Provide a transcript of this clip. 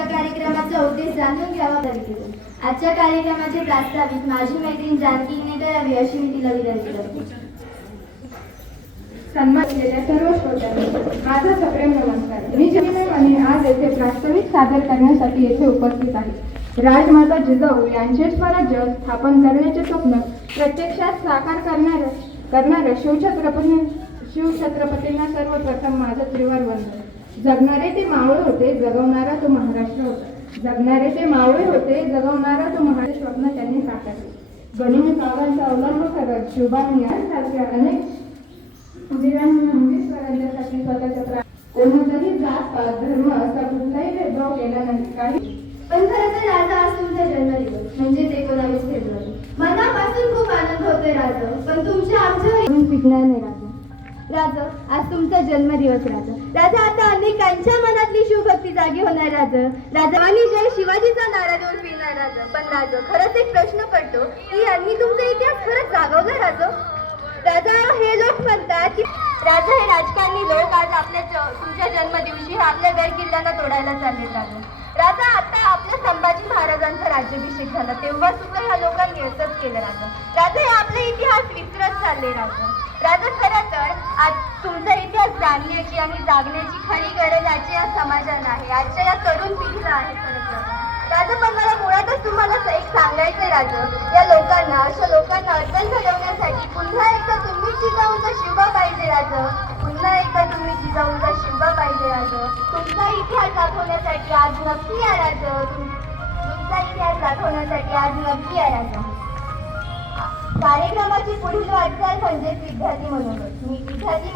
आजच्या कार्यक्रमाचा उद्देश जाणून घ्यावा करू. आजच्या कार्यक्रमाचे प्रास्ताविक माझी मैत्रीण जानकीने करावी अशी मी तिला विनंती करते. सन्मान केलेल्या सर्व श्रोत्यांना माझा सप्रेम नमस्कार. मी आणि आज येथे प्रास्ताविक सादर करण्यासाठी येथे उपस्थित आहे. राजमाता जिजाऊ यांचे स्वराज्य स्थापन करण्याचे स्वप्न प्रत्यक्षात साकार करणाऱ्या शिवछत्रपतींना सर्वप्रथम माझं त्रिवार वंदन. जगणारे ते मावळे होते, जगवणारा तो महाराष्ट्र होता. जगणारे ते मावळे होते, जगवणारा तो महाराष्ट्र स्वप्न त्यांनी साकारले. गनिमी काव्यांचा अवलंब करत शिवबांनी यांसारख्या अनेक वीरांनी स्वराज्यासाठी स्वतःच्या कोणताही जात पात धर्म असा कुठलाही भेदभाव केला नाही. काही पण खरं तर राजा आज तुमचा जन्मदिवस म्हणजे 19 फेब्रुवारी. मनापासून खूप आनंद होतोय राजा, पण तुमच्या आमच्या पिकणार नाही राजा. राजा आज तुमचा जन्मदिवस राजा आता अनेकांच्या मनातली शिवभक्ती जागी होणार राजा आणि जय शिवाजीचा नारा देऊन फिरणार राजा. पण राजा खरंच एक प्रश्न पडतो की यांनी तुमचा इतिहास खरंच जागवला राजा हे लोक म्हणतात की राजा हे राजकारणी लोक आज तुमच्या जन्मदिवशी आपल्या गड किल्ल्यांना तोडायला चालले राजा. आता आपल्या संभाजी महाराजांचा राज्याभिषेक झाला तेव्हा सुद्धा ह्या लोकांनी असंच केलं राजा हे आपला इतिहास विसरत चालले राजा खरं तर आज तुमचा इतिहास जाणण्याची आणि जागण्याची खरी गरज आजच्या या समाजाला आहे, आजच्या या तरुण पिढीला आहे खरं राजा. पण मला मुळातच तुम्हाला एक सांगायचंय राजा, या लोकांना अशा लोकांना अद्दल घडवण्यासाठी पुन्हा एकदा तुम्ही जिजाऊंचा शिवबा पाहिजे राजा. पुन्हा एकदा तुम्ही जिजाऊंचा शिवबा पाहिजे राजा. तुमचा इतिहास दाखवण्यासाठी आज नक्की या राजा. तुमचा इतिहास दाखवण्यासाठी आज नक्की या राजा. कार्यक्रमाची पुढील वाटचाल म्हणजे विद्यार्थी मनोगत. मी विद्यार्थी